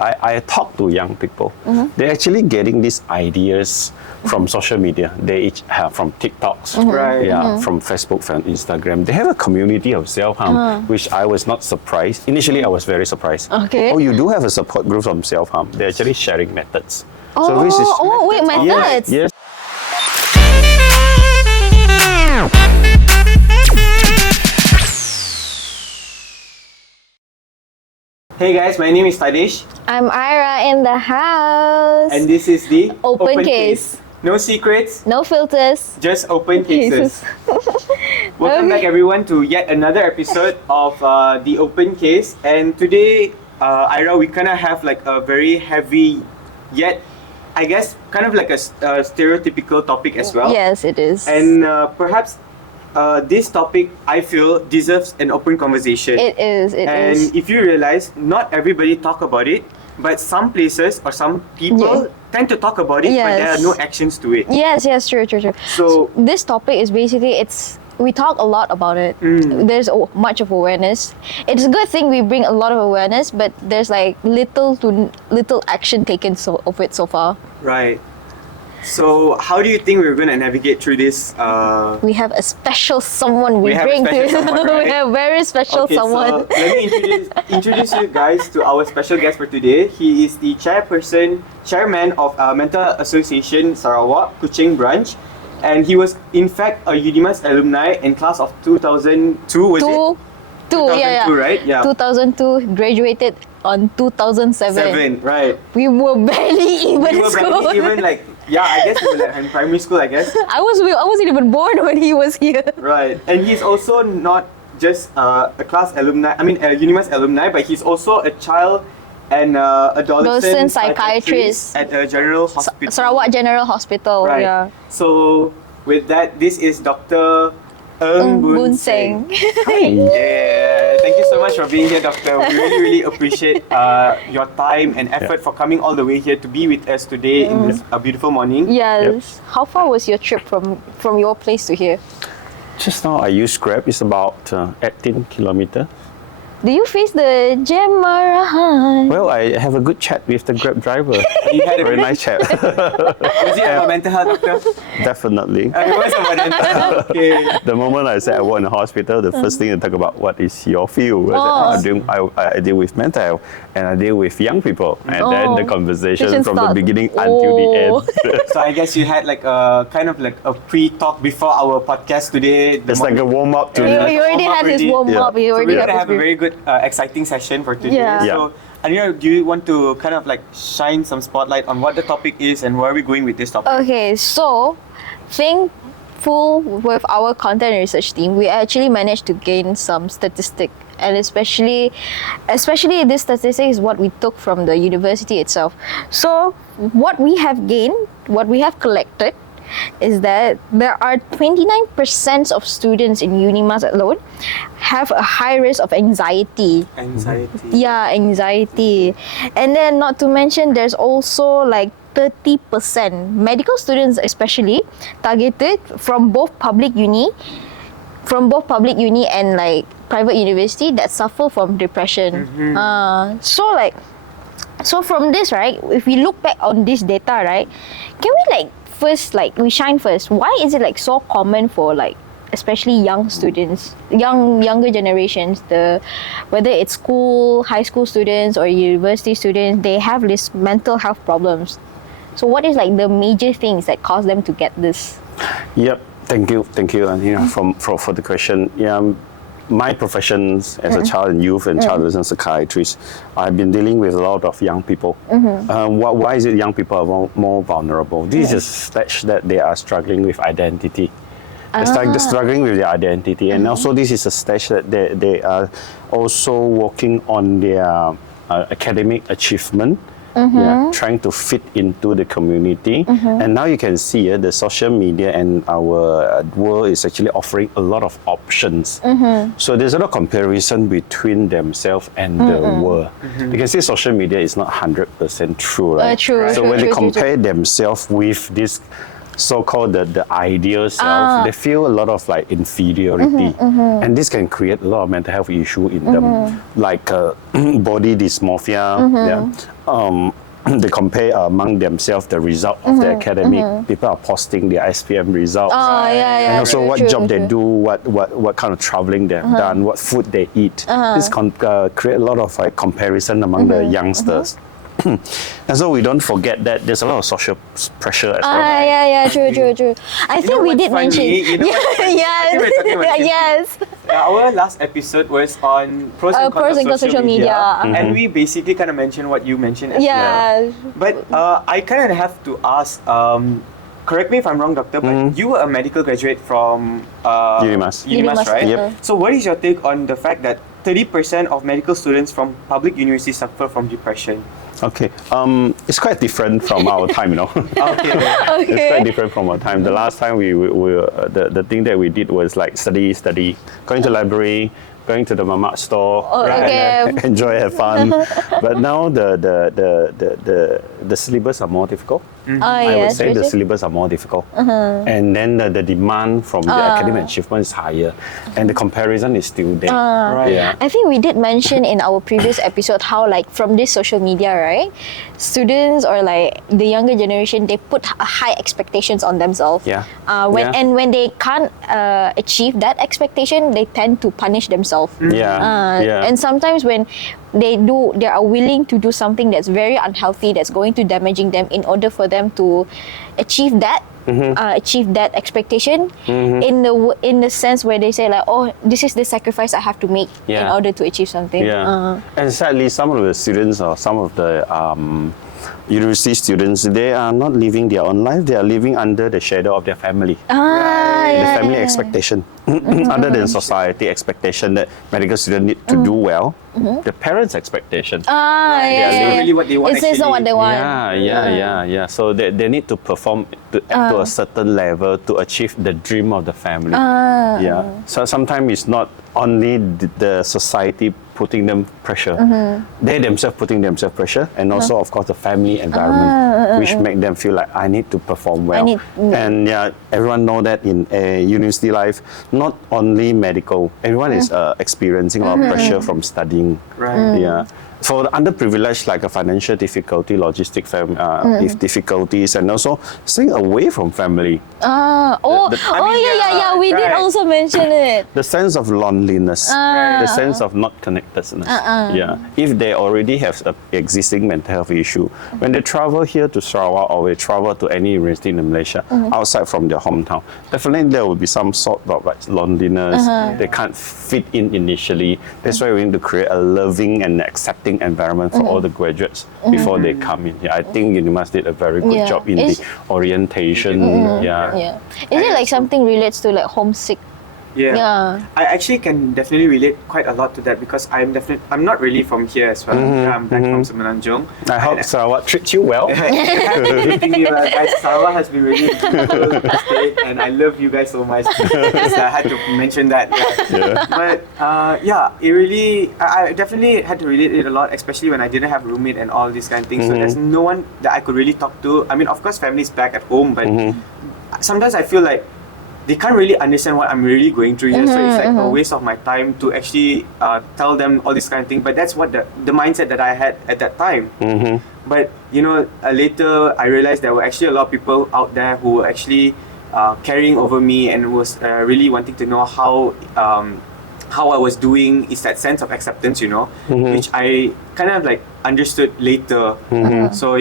I talk to young people. They're actually getting these ideas from social media. They each have from TikToks, Right. yeah, from Facebook, from Instagram. They have a community of self-harm, which I was not surprised. Initially, I was very surprised. Okay. Oh, you do have a support group from self-harm. They're actually sharing methods. Wait, methods. Yes. Hey guys, my name is Tadish, I'm Ira in the house. and this is the Open Case. No secrets, No filters. just open cases. Welcome back everyone to yet another episode of the Open Case. And today, Ira, we kind of have like a very heavy, yet I guess kind of like a stereotypical topic as well. Yes, it is. And perhaps this topic, I feel, deserves an open conversation. It is. And if you realize, not everybody talk about it, but some places or some people tend to talk about it, but there are no actions to it. Yes, true. So this topic is basically, we talk a lot about it. There's much of awareness. It's a good thing we bring a lot of awareness, but there's like little action taken of it so far. right. So how do you think we're going to navigate through this? We have a special someone we have a bring to special someone, right? We have a very special someone. So let me introduce you guys to our special guest for today. He is the chairman of Mental Association Sarawak, Kuching branch. And he was in fact a UNIMAS alumni in class of 2002, was it? 2002, right? Yeah. 2002, graduated on 2007. 7, right. We were barely even We were school. barely even like, I guess we were like in primary school, I guess. I wasn't even born when he was here. Right. And he's also not just a class alumni, a UNIMAS alumni, but he's also a child and adolescent psychiatrist at a general hospital. Sarawak General Hospital. Right. Yeah. So with that, this is Dr. Boon Seng. Hi. Yeah, thank you so much for being here, Doctor. We really appreciate your time and effort for coming all the way here to be with us today in this beautiful morning. Yes. How far was your trip from your place to here? Just now I use Grab. It's about 18 kilometers. Do you face the Jemarahan? Well, I have a good chat with the Grab driver. You had a Very nice chat. Was it about mental health, Doctor? Definitely. It was about mental health. Okay. The moment I said I work in a hospital, the first thing they talk about, what is your field? I deal with mental health and I deal with young people. And then the conversation from the beginning until the end. So I guess you had like a kind of like a pre-talk before our podcast today. It's like a warm-up to He already had his warm-up. He So already we're had gonna his have a very good, exciting session for today. Yeah. So, Anira, do you want to kind of like shine some spotlight on what the topic is and where are we going with this topic? Okay, so thankful with our content and research team, we actually managed to gain some statistic, and especially this statistic is what we took from the university itself. So what we have gained, what we have collected, is that there are 29% of students in UNIMAS alone have a high risk of anxiety. Anxiety. Yeah, anxiety. And then not to mention there's also like 30% medical students especially targeted from both public uni and like private university that suffer from depression. So from this, right, if we look back on this data, right, can we like first, like, we shine first. Why is it like so common for like especially young students, younger generations, whether it's high school students or university students, they have this mental health problems. So what is like the major things that cause them to get this? Yep, thank you, Anira, for the question. Yeah, my professions as a child and youth and child and psychiatrist, I've been dealing with a lot of young people. Why is it young people are more vulnerable? This is a stage that they are struggling with identity. It's like they're struggling with their identity, and also this is a stage that they are also working on their academic achievement. Trying to fit into the community. And now you can see the social media and our world is actually offering a lot of options. So there's a lot of comparison between themselves and the world. You can see social media is not 100% true, right? So when they compare themselves with this so-called the ideal self, they feel a lot of like inferiority, and this can create a lot of mental health issue in them, like body dysmorphia, they compare among themselves the result of the academic. People are posting their SPM results. And also what job they do, what kind of traveling they've done, what food they eat. This create a lot of comparison among the youngsters. And so we don't forget that there's a lot of social pressure as well. True. I think we did mention. Yes. Our last episode was on pros and cons of social media. And we basically kind of mentioned what you mentioned as well. But I kind of have to ask, correct me if I'm wrong, Doctor, but you were a medical graduate from Unimas, right? Yep. So what is your take on the fact that 30% of medical students from public universities suffer from depression? Okay, it's quite different from our time, Okay. It's quite different from our time. The last time we the thing that we did was like study, going to library, going to the mamak store, enjoy, have fun. But now the syllabus are more difficult. I would say the syllabus are more difficult. And then the demand from the academic achievement is higher. And the comparison is still there. I think we did mention in our previous episode how like from this social media, right? Students or like the younger generation, they put high expectations on themselves. And when they can't achieve that expectation, they tend to punish themselves. And sometimes when they are willing to do something that's very unhealthy, that's going to damaging them in order for them to achieve that expectation in the sense where they say like, oh, this is the sacrifice I have to make in order to achieve something. And sadly, some of the students or some of the university students, they are not living their own life. They are living under the shadow of their family. The family expectation, other than society expectation that medical students need to do well. The parents' expectation. Really what they want. It's not what they want. So they need to perform to a certain level to achieve the dream of the family. So sometimes it's not only the society putting them pressure. They themselves putting themselves pressure, and also of course the family environment, which make them feel like I need to perform well. And everyone know that in a university life, not only medical, everyone is experiencing a lot of pressure from studying. For the underprivileged, like a financial difficulty, logistic difficulties, and also staying away from family. We did also mention it. The sense of loneliness, the sense of not connectedness. If they already have an existing mental health issue, when they travel here to Sarawak or they travel to any university in Malaysia outside from their hometown, definitely there will be some sort of like loneliness. They can't fit in initially. That's why we need to create a loving and accepting environment for all the graduates before they come in. I think Unimas did a very good job in the orientation. Is it like something relates to like homesick? I actually can definitely relate quite a lot to that because I'm not really from here as well. I'm back from Semenanjung. I hope Sarawak treats you well. Treating me well, guys. Sarawak has been really beautiful state, and I love you guys so much. So I had to mention that. But it really, I definitely had to relate it a lot, especially when I didn't have a roommate and all these kind of things. So there's no one that I could really talk to. I mean, of course, family's back at home, but sometimes I feel like they can't really understand what I'm really going through here. So it's like a waste of my time to actually tell them all this kind of thing. But that's what the mindset that I had at that time. But later I realized there were actually a lot of people out there who were actually caring over me and was really wanting to know how I was doing. Is that sense of acceptance, which I kind of like understood later. So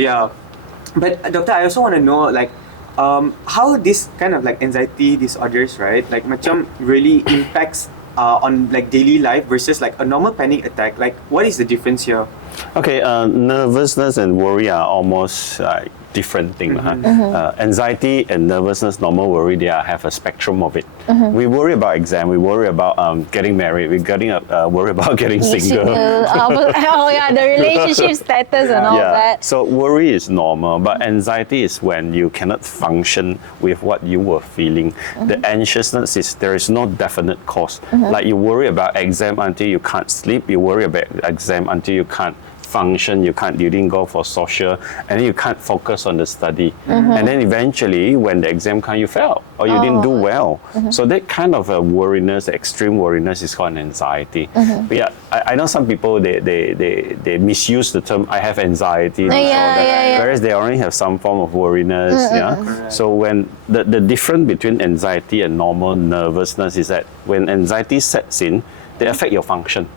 but doctor, I also want to know like how this kind of like anxiety disorders, right, like macam really impacts on like daily life versus like a normal panic attack. Like what is the difference here? Okay, nervousness and worry are almost different things. Anxiety and nervousness, normal worry, they have a spectrum of it. We worry about exam, we worry about getting married, we worry about getting single. The relationship status and all that. So worry is normal, but anxiety is when you cannot function with what you were feeling. The anxiousness is there is no definite cause. Like you worry about exam until you can't sleep, you worry about exam until you can't function, you didn't go for social, and then you can't focus on the study. And then eventually, when the exam comes, you fail or you didn't do well. So that kind of a worriness, extreme worriness, is called anxiety. But yeah, I know some people they misuse the term "I have anxiety," whereas they already have some form of worriness. So when the difference between anxiety and normal nervousness is that when anxiety sets in, they affect your function.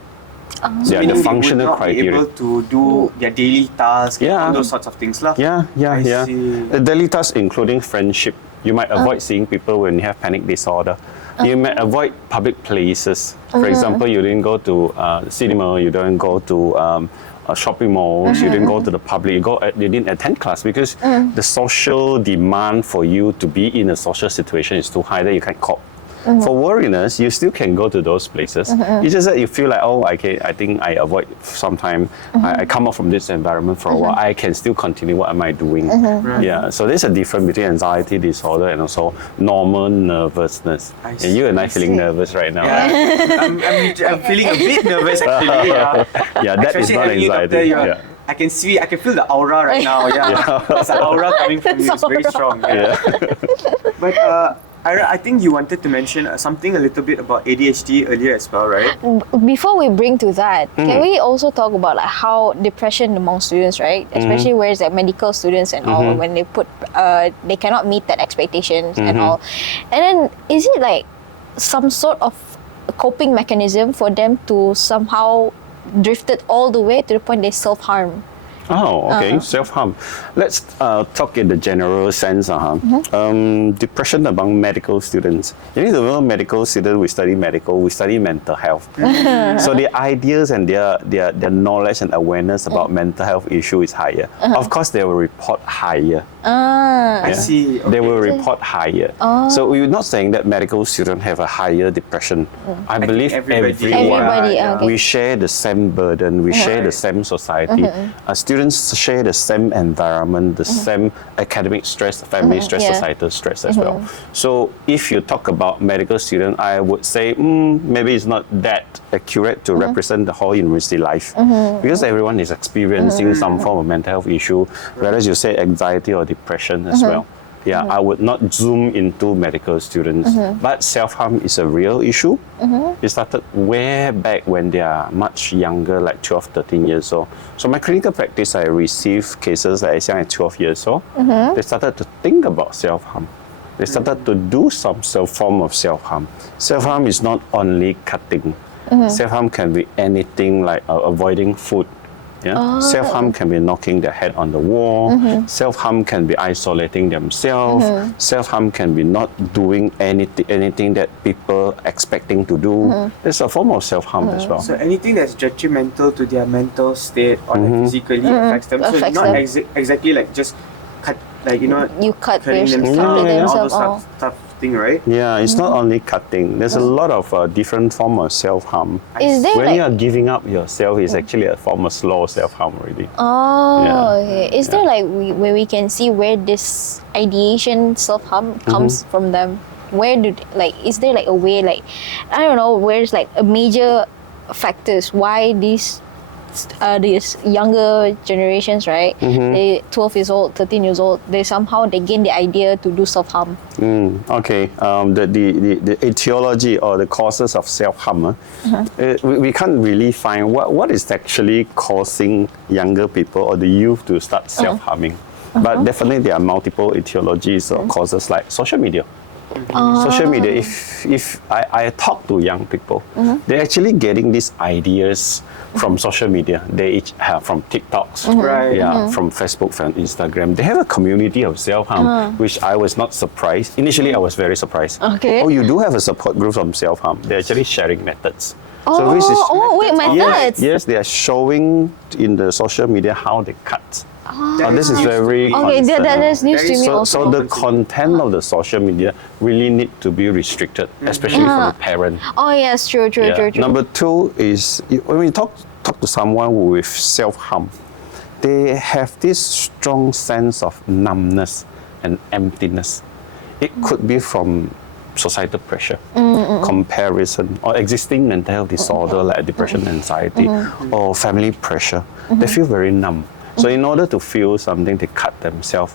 So The functional they would not criteria. be able to do their daily tasks, Yeah. all those sorts of things lah. Yeah. I see. The daily tasks including friendship. You might avoid seeing people when you have panic disorder. You may avoid public places. For example, you didn't go to cinema, you don't go to shopping malls, you didn't go to the public, you didn't attend class because the social demand for you to be in a social situation is too high that you can't cope. For worriness, you still can go to those places. It's just that you feel like, oh, I think I avoid sometime. I come out from this environment for a while. I can still continue. What am I doing? Yeah. So there's a difference between anxiety disorder and also normal nervousness. And you and I feeling nervous right now. Yeah. I'm feeling a bit nervous actually. Yeah, that is Especially not having you, Doctor, anxiety. I can feel the aura right now. Yeah, there's an aura coming from you. It's very strong. Yeah. But Ira, I think you wanted to mention something a little bit about ADHD earlier as well, right? Before we bring to that, can we also talk about like how depression among students, right? Especially where it's like medical students and all, when they they cannot meet that expectations and all. And then is it like some sort of coping mechanism for them to somehow drifted all the way to the point they self-harm? Oh, okay. Self-harm. Let's talk in the general sense. Depression among medical students. You need to know medical students, we study mental health. So the ideas and their knowledge and awareness about mental health issue is higher. Of course, they will report higher. I see. Okay. They will report higher. So we're not saying that medical students have a higher depression. I believe everyone. Everybody, We share the same burden. We share the same society. Students share the same environment, the same academic stress, family stress, societal stress as well. So if you talk about medical students, I would say maybe it's not that accurate to represent the whole university life because everyone is experiencing some form of mental health issue, whereas you say anxiety or depression as well. Yeah, I would not zoom into medical students, but self-harm is a real issue. It started way back when they are much younger, like 12, 13 years old. So my clinical practice, I receive cases like as young as 12 years old. They started to think about self-harm. They started to do some form of self-harm. Self-harm is not only cutting. Self-harm can be anything like avoiding food. Yeah? Self-harm can be knocking their head on the wall. Self-harm can be isolating themselves. Self-harm can be not doing anything that people expecting to do. There's a form of self-harm as well. So anything that's detrimental to their mental state or like physically affects them. So Affects not them. Exactly like just cut, like You cut cutting themselves, themselves, all those themselves. stuff thing, right? Yeah, it's not only cutting. There's a lot of different form of self-harm. Is there When like you are giving up yourself, it's actually a form of slow self-harm already. okay. Is there like where we can see where this ideation self-harm comes from them? Where is there like a way, like I don't know, where's like a major factors why these younger generations, right? They 12 years old, 13 years old, they gain the idea to do self-harm. Okay, the etiology or the causes of self-harm, we can't really find what is actually causing younger people or the youth to start self-harming. But definitely there are multiple etiologies or causes like social media. Social media, if I talk to young people, they're actually getting these ideas from social media. They from TikToks, Right. from Facebook, from Instagram. They have a community of self-harm, which I was not surprised. Initially, I was very surprised. Okay. Oh, you do have a support group from self-harm. They're actually sharing methods. Methods. Yes, they are showing in the social media how they cut. This is very Okay, constant. that is news to me So also. the content of the social media really need to be restricted, especially for the parent. Oh yes, true. Number two is when we talk to someone with self-harm, they have this strong sense of numbness and emptiness. It could be from societal pressure, comparison, or existing mental health disorder like depression, anxiety, or family pressure. They feel very numb. So in order to feel something, they cut themselves.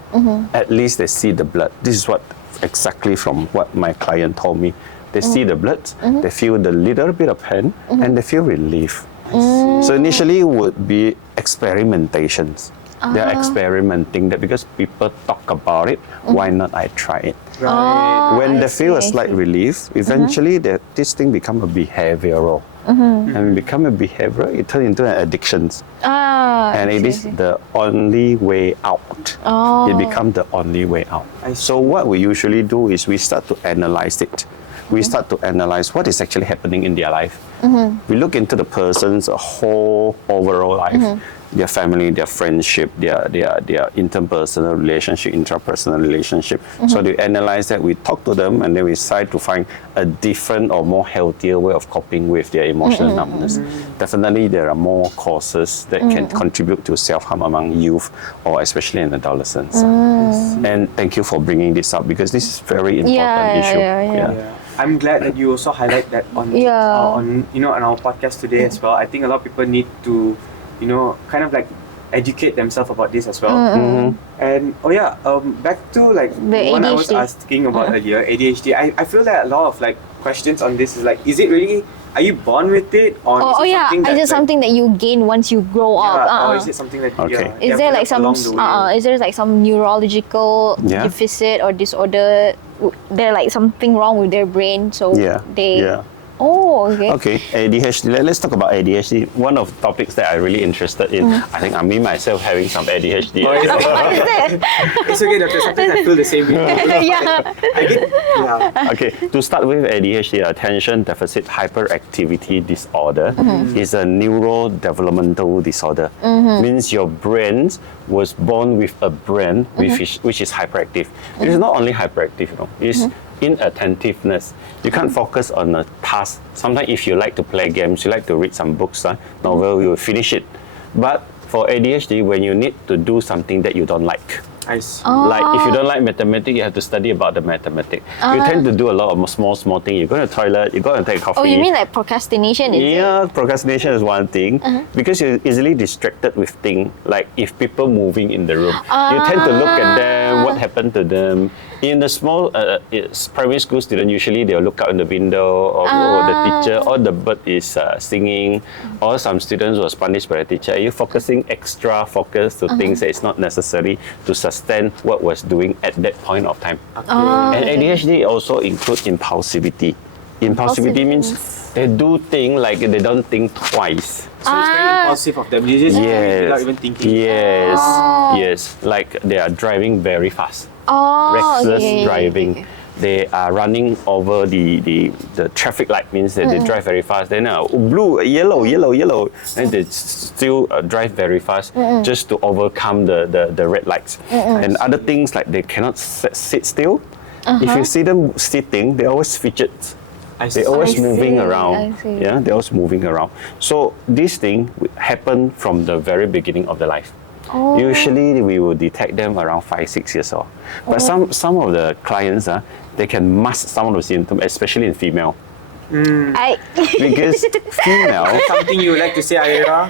At least they see the blood. This is what exactly from what my client told me. They see the blood, they feel the little bit of pain, and they feel relief. So initially it would be experimentations. They are experimenting that because people talk about it, why not I try it? Right. When they feel a slight relief, eventually this thing become a behavioral. And when it become a behavior, it turns into an addiction. And it is the only way out. It becomes the only way out. So what we usually do is we start to analyze it. We start to analyze what is actually happening in their life. We look into the person's whole overall life, their family, their friendship, their interpersonal relationship, intrapersonal relationship. So they analyze that, we talk to them, and then we try to find a different or more healthier way of coping with their emotional numbness. Definitely there are more causes that can contribute to self-harm among youth, or especially in adolescents. And thank you for bringing this up, because this is very important issue. Yeah. I'm glad that you also highlight that on on our podcast today as well. I think a lot of people need to, kind of like educate themselves about this as well. And back to like The one I was ADHD. asking about earlier, ADHD. I feel that a lot of like questions on this is like, is it really? Are you born with it, or is it something that you gain once you grow up? or is it something that Is there like some along the way? is there like some neurological deficit or disorder? There like something wrong with their brain, so they. Oh, okay. Okay, ADHD. Let's talk about ADHD. One of the topics that I'm really interested in, I think me myself having some ADHD. It's okay, doctor. Sometimes I feel the same way. Okay, to start with, ADHD, attention deficit hyperactivity disorder, is a neurodevelopmental disorder. Means your brain was born with a brain which is hyperactive. It is not only hyperactive, it's inattentiveness. You can't focus on a task. Sometimes if you like to play games, you like to read some books, novel, you will finish it. But for ADHD, when you need to do something that you don't like, I see. like if you don't like mathematics, you have to study about the mathematics. You tend to do a lot of small things. You go to the toilet, you go and take coffee. Oh, you mean like procrastination? Is Procrastination is one thing, because you're easily distracted with things. Like if people moving in the room, you tend to look at them, what happened to them. In the small primary school student, usually they'll look out in the window, or the teacher, or the bird is singing, or some students was punished by the teacher. Are you focusing extra focus to things that is not necessary to sustain what was doing at that point of time? And ADHD also includes impulsivity. Impulsivity means they do things like they don't think twice. So it's very impulsive of them. They just do it without even thinking. Yes. Like they are driving very fast. Reckless driving. They are running over the traffic light, means that they drive very fast. Then blue, yellow, and they still drive very fast just to overcome the red lights. And other things like they cannot sit still. If you see them sitting, they always fidget. They're always moving around. Yeah, they're always moving around. So this thing happen from the very beginning of the life. Usually we will detect them around 5-6 years old. But some of the clients, they can mask some of the symptoms, especially in female. Because female, Something you would like to say, Aira?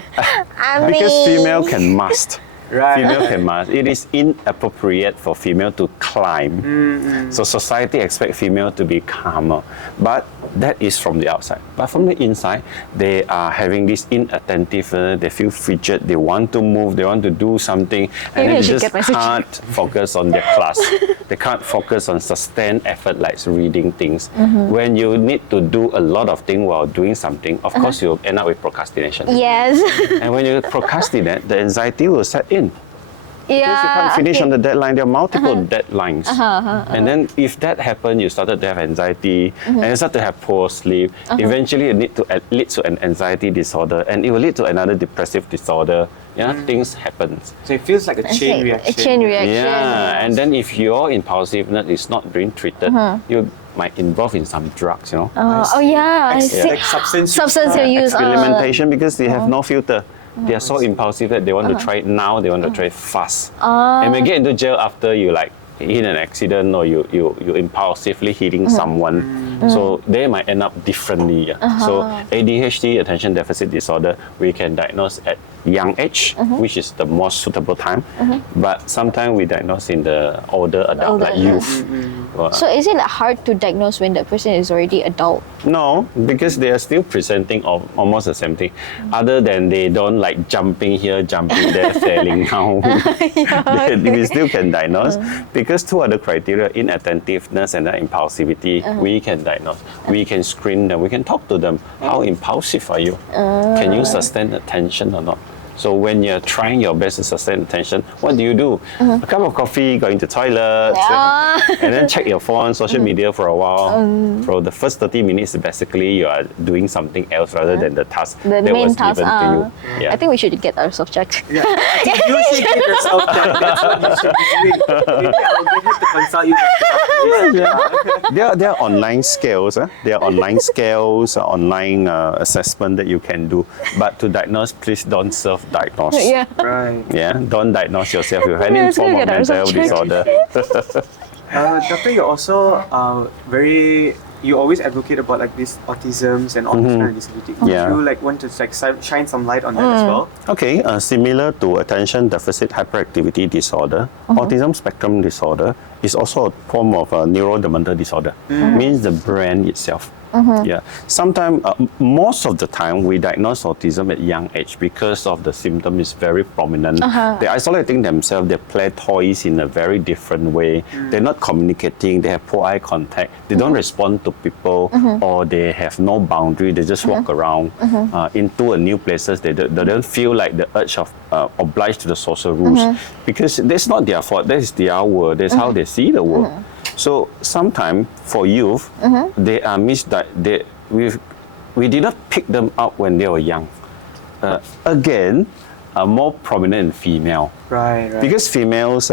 because female can mask. Right. Female can mask. It is inappropriate for female to climb. So society expects female to be calmer. But that is from the outside. But from the inside, they are having this inattentiveness. They feel frigid. They want to move. They want to do something. And they just can't focus on their class. They can't focus on sustained effort like reading things. When you need to do a lot of things while doing something, of course you'll end up with procrastination. Yes. And when you procrastinate, the anxiety will set in. Because you can't Yeah. finish on the deadline, there are multiple deadlines. And then if that happened, you started to have anxiety, and you start to have poor sleep. Eventually it leads to an anxiety disorder, and it will lead to another depressive disorder. Things happen. So it feels like a It's chain like reaction. a chain reaction. Yeah, and then if your impulsiveness is not being treated, you might involve in some drugs, I see. Like substance use. Experimentation, because they have no filter. They are so impulsive that they want to try it now, they want to try it fast. And when you get into jail after you like in an accident or you impulsively hitting someone. So they might end up differently. So ADHD, attention deficit disorder, we can diagnose at young age, which is the most suitable time. But sometimes we diagnose in the older adult, like youth. So is it hard to diagnose when the person is already adult? No, because they are still presenting of almost the same thing. Other than they don't like jumping here, jumping there, failing now. We still can diagnose. Because two other criteria, inattentiveness and impulsivity, we can diagnose. We can screen them, we can talk to them. How impulsive are you? Can you sustain attention or not? So when you're trying your best to sustain attention, what do? A cup of coffee, going to toilet, and then check your phone, social media for a while. For the first 30 minutes, basically you are doing something else rather than the task The that main was task. given to you. Yeah. I think we should get ourselves checked. Yeah, I think you should give yourself that. That's what you should be doing. Maybe I'll get you to consult you. There are online scales. There are online scales, online assessment that you can do. But to diagnose, please don't self-diagnose. Yeah. Right. Yeah, don't diagnose yourself with any Let's go form of get mental ourselves health checked. disorder. Doctor, you're also you always advocate about like these autisms and all this kind of disability. Yeah. Would you like want to like shine some light on that as well? Okay, similar to attention deficit hyperactivity disorder, autism spectrum disorder is also a form of neurodevelopmental disorder. Means the brain itself. Yeah. Sometimes, most of the time, we diagnose autism at young age because of the symptom is very prominent. They're isolating themselves. They play toys in a very different way. They're not communicating. They have poor eye contact. They don't respond to people, or they have no boundary. They just walk around into a new places. They don't feel like the urge of obliged to the social rules because that's not their fault. That is their world. That's how they see the world. So sometimes for youth, they are we did not pick them up when they were young. Again, more prominent in female. Right. Because females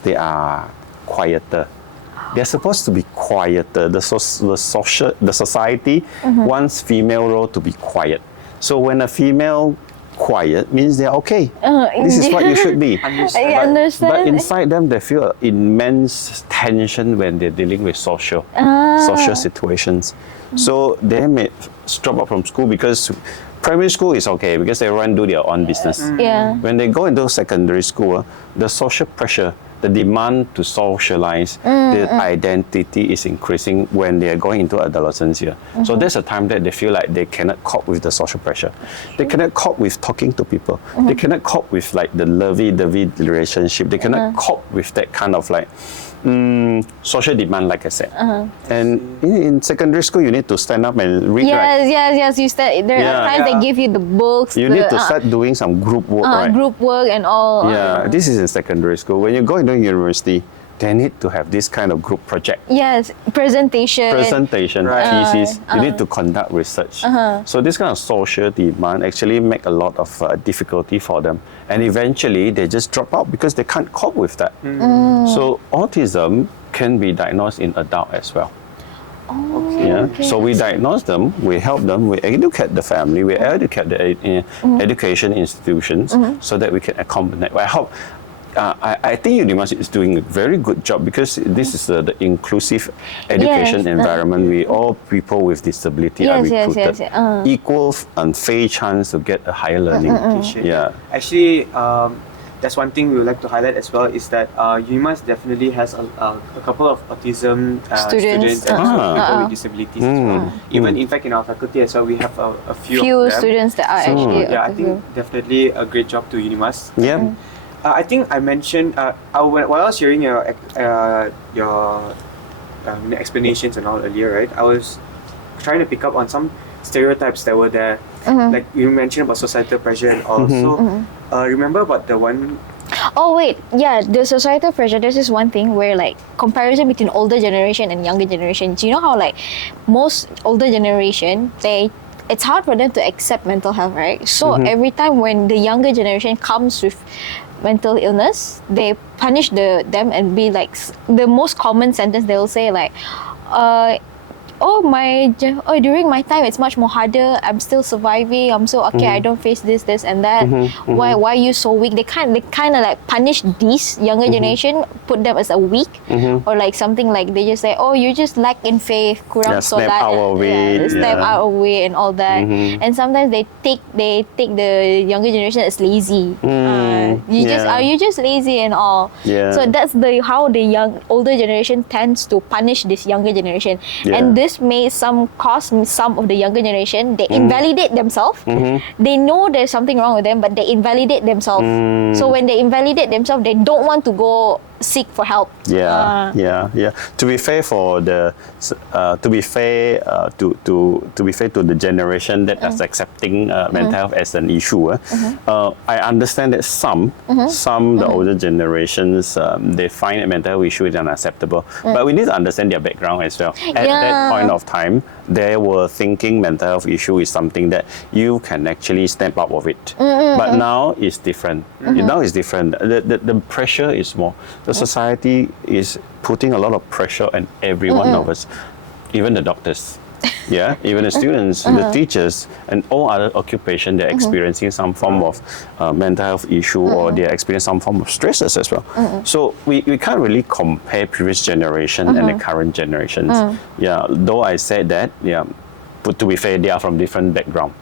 they are quieter. They're supposed to be quieter. The society wants female role to be quiet. So when a female quiet means they're okay. This is what you should be. I understand. But inside them, they feel immense tension when they're dealing with social situations. So they may drop out from school because primary school is okay because everyone do their own business. Yeah. When they go into secondary school, the social pressure, the demand to socialize, the identity is increasing when they are going into adolescence here. So there's a time that they feel like they cannot cope with the social pressure. They cannot cope with talking to people. They cannot cope with like the lovey-dovey relationship. They cannot cope with that kind of like social demand, like I said. And in secondary school, you need to stand up and read, right? Yes. You start. There are times they give you the books. You need to start doing some group work, right? Group work and all. Yeah, this is in secondary school. When you go into university, they need to have this kind of group project. Yes, presentation, thesis. You need to conduct research. So this kind of social demand actually make a lot of difficulty for them. And eventually they just drop out because they can't cope with that. So autism can be diagnosed in adult as well. So we diagnose them, we help them, we educate the family, we educate the education institutions so that we can accompany. I hope I think University is doing a very good job because this is the inclusive education environment. We all people with disability are recruited. Equal and fair chance to get a higher learning. Actually, that's one thing we would like to highlight as well is that UNIMAS definitely has a couple of autism students and people with disabilities as well. Even in fact in our faculty as well, we have a few of them. Students that are actually I think definitely a great job to UNIMAS. I think I mentioned while I was hearing your explanations and all earlier, right? I was trying to pick up on some stereotypes that were there, like you mentioned about societal pressure and all. So remember about the one. Oh wait, the societal pressure. This is one thing where like comparison between older generation and younger generations. You know how like most older generation it's hard for them to accept mental health, right? So every time when the younger generation comes with mental illness, they punish them and be like the most common sentence they will say like, during my time it's much more harder. I'm still surviving. I'm so okay. I don't face this and that. Why are you so weak? They kind of like punish these younger generation, put them as a weak, or like something like they just say, oh, you just lack in faith, kurang solat, step out of way and all that. And sometimes they take the younger generation as lazy. Are you just lazy and all? So that's how the older generation tends to punish this younger generation, and this may cause some of the younger generation, they invalidate themselves. They know there's something wrong with them, but they invalidate themselves. So when they invalidate themselves, they don't want to go seek for help. To be fair to be fair to the generation that is accepting mental health as an issue, I understand that some the older generations, they find that mental health issue is unacceptable, but we need to understand their background as well. At that point of time, they were thinking mental health issue is something that you can actually step out of it. But now it's different. Now it's different. The pressure is more. The society is putting a lot of pressure on every one of us, even the doctors. Even the students, the teachers, and all other occupation, they're experiencing some form of mental health issue, or they're experiencing some form of stresses as well. So we can't really compare previous generation and the current generations. Though I said that, but to be fair, they are from different background.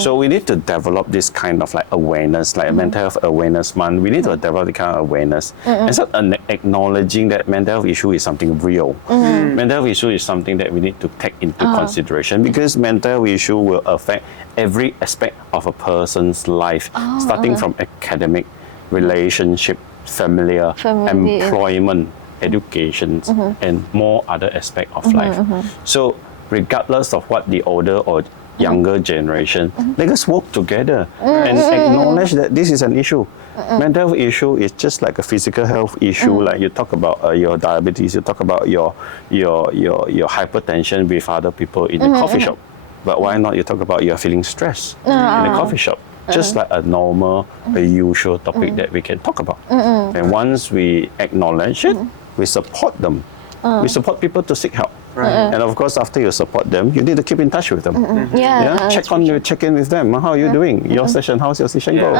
So we need to develop this kind of like awareness, like mental health awareness month. We need to develop the kind of awareness and start acknowledging that mental health issue is something real. Mental health issue is something that we need to take into consideration, because mental health issue will affect every aspect of a person's life, starting from academic, relationship, familiar, employment, education, and more other aspect of life. So regardless of what the older or younger generation, let us work together and acknowledge that this is an issue. Mental health issue is just like a physical health issue. Like you talk about your diabetes, you talk about your hypertension with other people in the coffee shop. But why not you talk about you're feeling stressed in the coffee shop? Just like a normal, a usual topic that we can talk about. And once we acknowledge it, we support them. We support people to seek help. And of course, after you support them, you need to keep in touch with them. Check in with them. How are you doing? Your session, how's your session go?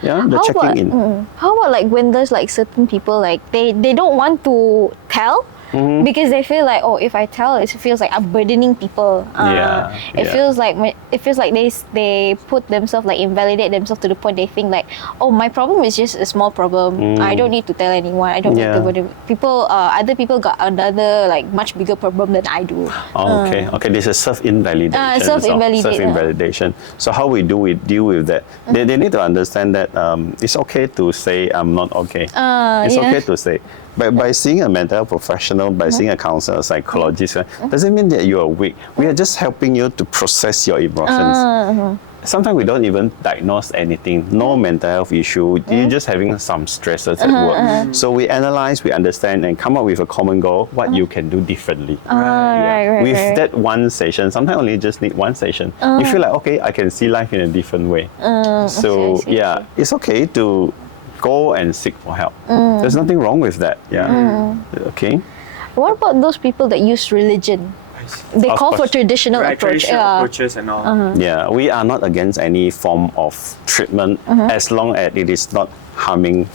The checking in. How about like when there's like certain people like they don't want to tell, because they feel like, oh, if I tell, it feels like I'm burdening people. It feels like they put themselves, like invalidate themselves to the point they think like, oh, my problem is just a small problem. I don't need to tell anyone. I don't need to burden people. Other people got another like much bigger problem than I do. Okay. This is self-invalidation. Self-invalidation. So how we deal with that? They need to understand that it's okay to say I'm not okay. It's okay to say. But by seeing a mental health professional, by seeing a counselor, a psychologist, doesn't mean that you are weak. We are just helping you to process your emotions. Sometimes we don't even diagnose anything, no mental health issue, you're just having some stresses at work. So we analyze, we understand, and come up with a common goal, what you can do differently. With that one session, sometimes only just need one session. You feel like, okay, I can see life in a different way. It's okay to go and seek for help. There's nothing wrong with that. Okay. What about those people that use religion? They call for traditional approach. Traditional approaches and all. We are not against any form of treatment as long as it is not harming.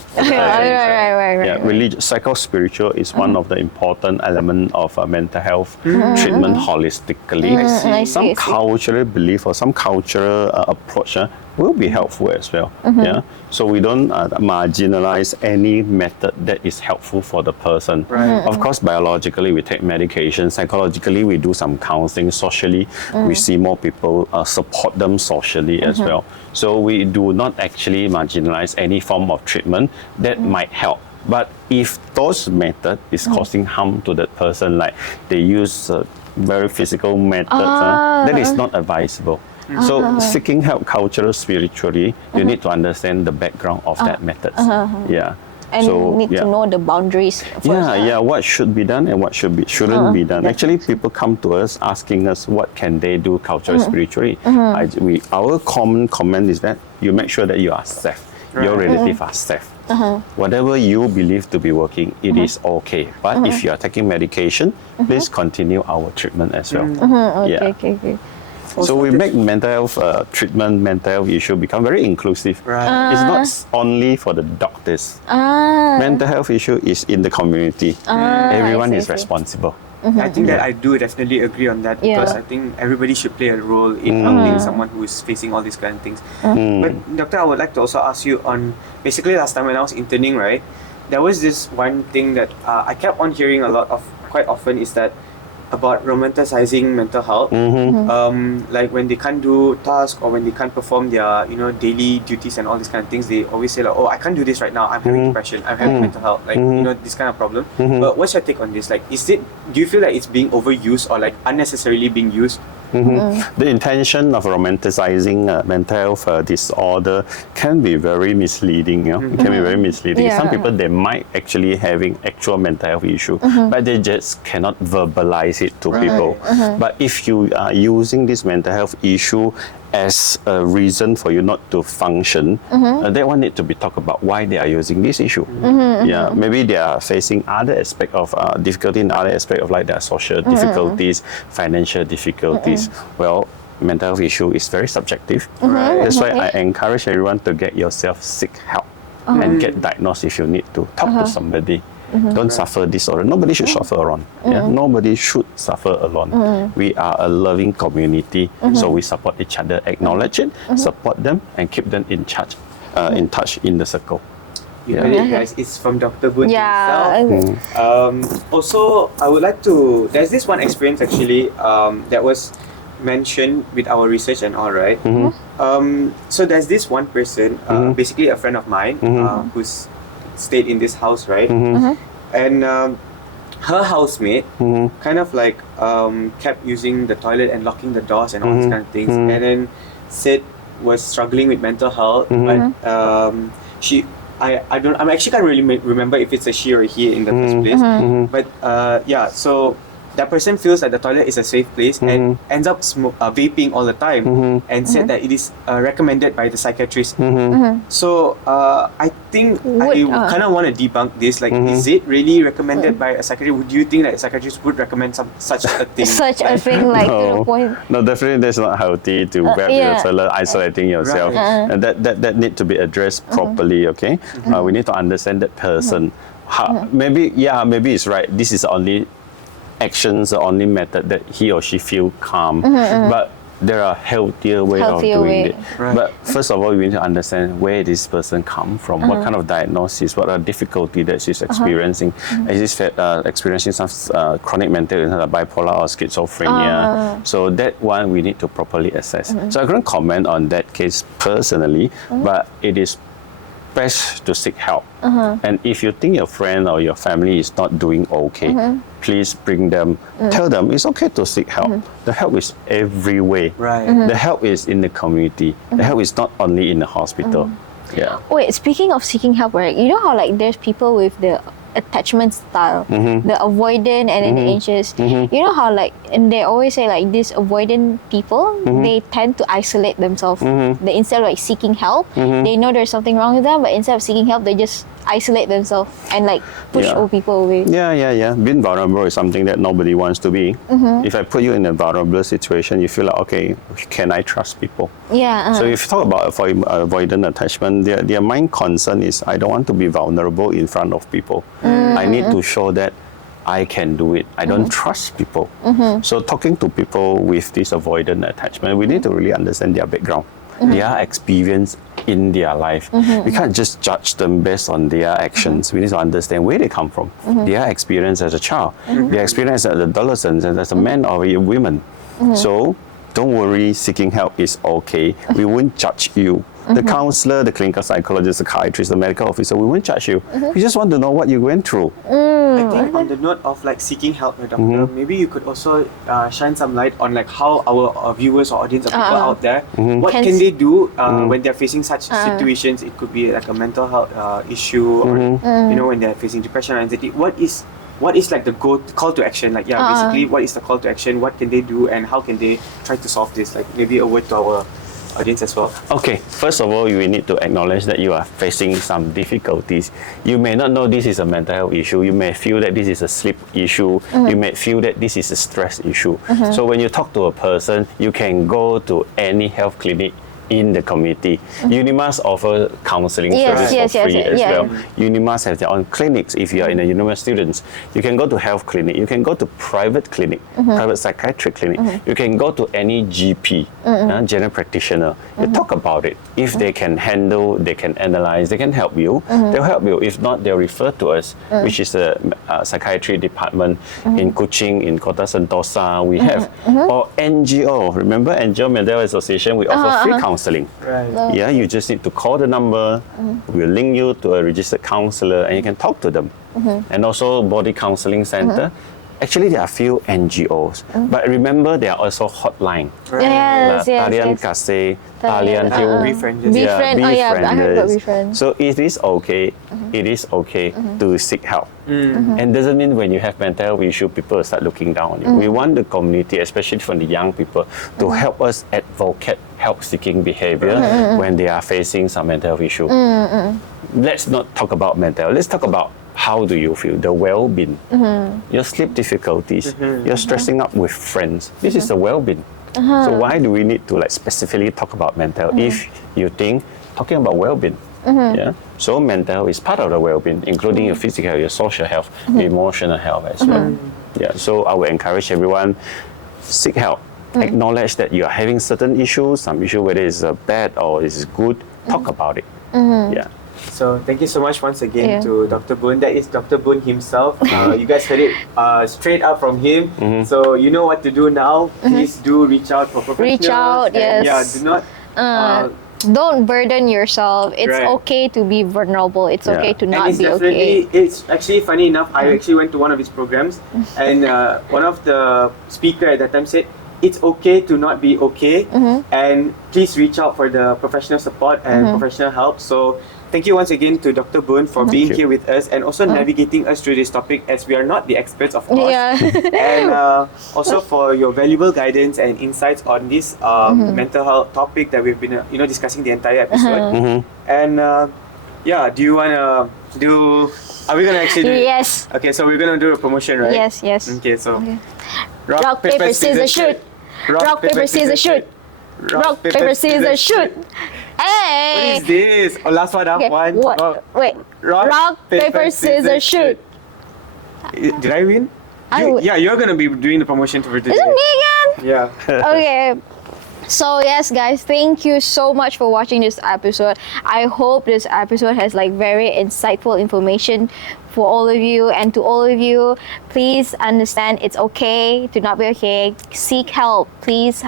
Psycho-spiritual is one of the important elements of mental health treatment holistically. Some cultural belief or some cultural approach will be helpful as well. So we don't marginalize any method that is helpful for the person. Of course, biologically we take medication, psychologically we do some counseling, socially we see more people support them socially as well. So we do not actually marginalize any form of treatment that might help. But if those method is causing harm to that person, like they use very physical methods, that is not advisable. So seeking help culturally, spiritually, you need to understand the background of that method. And you need to know the boundaries first. What should be done and what shouldn't be done. Actually, people come to us asking us what can they do culturally, spiritually. Our common comment is that you make sure that you are safe. Your relatives are safe. Whatever you believe to be working, it is okay. But if you are taking medication, please continue our treatment as well. Okay. So we make mental health treatment, mental health issue become very inclusive. Right. It's not only for the doctors. Mental health issue is in the community. Everyone is responsible. I think that I do definitely agree on that because I think everybody should play a role in helping someone who is facing all these kind of things. But Doctor, I would like to also ask you on basically last time when I was interning, right? There was this one thing that I kept on hearing a lot of quite often is that about romanticizing mental health, like when they can't do tasks or when they can't perform their daily duties and all these kind of things, they always say like, oh, I can't do this right now, I'm having depression, I'm having mental health, like this kind of problem. But what's your take on this? Like, do you feel like it's being overused or like unnecessarily being used? The intention of romanticizing mental health disorder can be very misleading. It can be very misleading. Some people, they might actually having actual mental health issue, but they just cannot verbalize it to people. But if you are using this mental health issue as a reason for you not to function, that one need to be talked about why they are using this issue. Maybe they are facing other aspect of difficulty in other aspect of like their social difficulties, financial difficulties. Well, mental health issue is very subjective. That's why I encourage everyone to get yourself seek help and get diagnosed if you need to talk to somebody. Don't suffer disorder. Nobody should suffer alone. Nobody should suffer alone. We are a loving community, so we support each other, acknowledge it, support them, and keep them in touch in the circle. You heard it, guys. It's from Dr. Boon himself. Also, I would like to. There's this one experience actually that was mentioned with our research and all, right? So there's this one person, basically a friend of mine, who's stayed in this house, right? And her housemate kind of like kept using the toilet and locking the doors and all these kind of things, and then said was struggling with mental health, but I actually can't really remember if it's a she or a he in the first place, but so that person feels that the toilet is a safe place and ends up vaping all the time, and said that it is recommended by the psychiatrist. So I think I kind of want to debunk this. Like, is it really recommended by a psychiatrist? Would you think that a psychiatrist would recommend such a thing? Such a thing, like to the point. No, definitely that's not healthy to vape in the toilet, isolating yourself. And that need to be addressed properly, okay? We need to understand that person. Maybe it's right. This is only actions, the only method that he or she feel calm, but there are healthier way of doing it. But first of all, we need to understand where this person come from, what kind of diagnosis, what are difficulty that she's experiencing. Is she experiencing some chronic mental illness like bipolar or schizophrenia? So that one we need to properly assess. So I couldn't comment on that case personally, but it is best to seek help. And if you think your friend or your family is not doing okay, please bring them, tell them it's okay to seek help. The help is everywhere. The help is in the community. The help is not only in the hospital. Wait, speaking of seeking help, right? You know how like there's people with the attachment style, the avoidant and then the anxious. You know how like, and they always say like these avoidant people, they tend to isolate themselves. They, instead of like seeking help, they know there's something wrong with them, but instead of seeking help, they just isolate themselves and like push all people away. Being vulnerable is something that nobody wants to be. If I put you in a vulnerable situation, you feel like, okay, can I trust people? So if you talk about avoidant attachment, their main concern is, I don't want to be vulnerable in front of people. I need to show that I can do it. I don't trust people. So talking to people with this avoidant attachment, we need to really understand their background, their experience in their life. We can't just judge them based on their actions. We need to understand where they come from, their experience as a child, their experience as adolescents, and as a man or a woman. So don't worry, seeking help is okay. We won't judge you. The counselor, the clinical psychologist, the psychiatrist, the medical officer, we won't judge you. We just want to know what you went through. I think on the note of like seeking help, doctor, maybe you could also shine some light on like how our viewers or audience of people out there, what can they do when they're facing such situations? It could be like a mental health issue, or when they're facing depression or anxiety. What is like the call to action? Like basically, what is the call to action? What can they do, and how can they try to solve this? Like maybe a word to our audience as well? Okay, first of all, you will need to acknowledge that you are facing some difficulties. You may not know this is a mental health issue. You may feel that this is a sleep issue. You may feel that this is a stress issue. So when you talk to a person, you can go to any health clinic in the community. Unimas offer counseling service for free as well. Unimas have their own clinics if you are in a Unimas students. You can go to health clinic, you can go to private clinic, private psychiatric clinic. You can go to any GP, general practitioner. You talk about it. If they can handle, they can analyze, they can help you, they'll help you. If not, they'll refer to us, which is the psychiatry department in Kuching, in Kota Sentosa, we have. Or NGO, remember NGO Mental Health Association, we offer free counseling. Right. Yeah, you just need to call the number. We'll link you to a registered counselor, and you can talk to them. And also Body Counseling Center. Actually, there are few NGOs, but remember there are also hotline. Yes, Talian yes. Kasih, Talian Befrienders. Befriend. I heard about befriend. So it is okay. It is okay to seek help. And doesn't mean when you have mental health issue, people will start looking down on you. We want the community, especially from the young people, to help us advocate help-seeking behavior when they are facing some mental health issue. Let's not talk about mental health. Let's talk about how do you feel, the well-being, your sleep difficulties, you're stressing up with friends. This is the well-being. So why do we need to like specifically talk about mental health if you think talking about well-being? Yeah. So mental health is part of the well-being, including your physical health, your social health, your emotional health as well. Yeah. So I would encourage everyone, seek help. Acknowledge that you are having certain issues, some issue whether it's bad or it's good, talk about it. Yeah. So thank you so much once again to Dr. Boon. That is Dr. Boon himself. You guys heard it straight up from him. So you know what to do now. Please do reach out for professionals. Reach out, and, yes. Yeah, do not. Don't burden yourself. It's Right. okay to be vulnerable. It's okay to And not it's be definitely, okay. it's actually funny enough, I actually went to one of his programs and one of the speaker at that time said, it's okay to not be okay and please reach out for the professional support and professional help. So thank you once again to Dr. Boon for being here with us and also navigating us through this topic as we are not the experts of course. And also for your valuable guidance and insights on this mental health topic that we've been discussing the entire episode. And yeah, do you want to do... Are we going to actually do it? Yes. Okay, so we're going to do a promotion, right? Yes, yes. Okay, so... Rock, paper, scissors, shoot. Rock, paper, scissors, shoot. Rock, paper, scissors, shoot. Hey! What is this? Oh, last one, Okay, one. what? Oh. Wait. Rock, Paper, scissors, shoot. Did I win? Yeah, you're going to be doing the promotion for today. Is it me again? Yeah. Okay. So yes guys, thank you so much for watching this episode. I hope this episode has like very insightful information for all of you, and to all of you, please understand it's okay to not be okay. Seek help, please.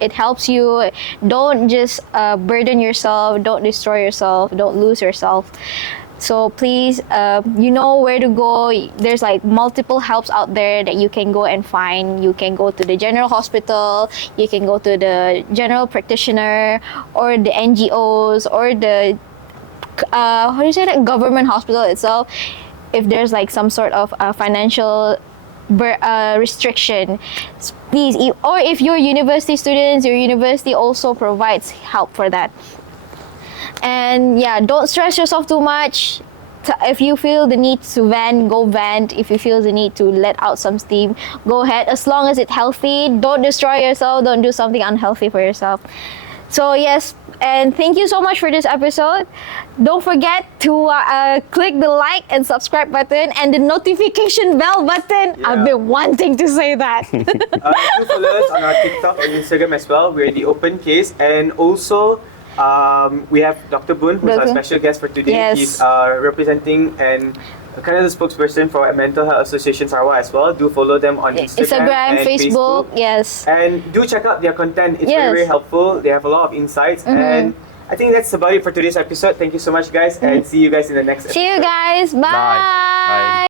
It helps you. Don't just burden yourself, don't destroy yourself, don't lose yourself. So please, you know where to go. There's like multiple helps out there that you can go and find. You can go to the general hospital, you can go to the general practitioner, or the NGOs, or the how do you say that, government hospital itself. If there's like some sort of financial restriction, please. Or if you're university students, your university also provides help for that. And yeah, don't stress yourself too much. If you feel the need to vent, go vent. If you feel the need to let out some steam, go ahead. As long as it's healthy, don't destroy yourself. Don't do something unhealthy for yourself. So yes, and thank you so much for this episode. Don't forget to click the like and subscribe button and the notification bell button. Yeah. I've been wanting to say that. Do follow us on our TikTok and Instagram as well. We're in the open case, and also we have Dr. Boon, who's our special guest for today. Yes. He's representing and kind of the spokesperson for Mental Health Association Sarawak as well. Do follow them on Instagram and Facebook. Yes. And do check out their content. It's very, very helpful. They have a lot of insights. And I think that's about it for today's episode. Thank you so much, guys, and see you guys in the next episode. See you guys. Bye. Bye.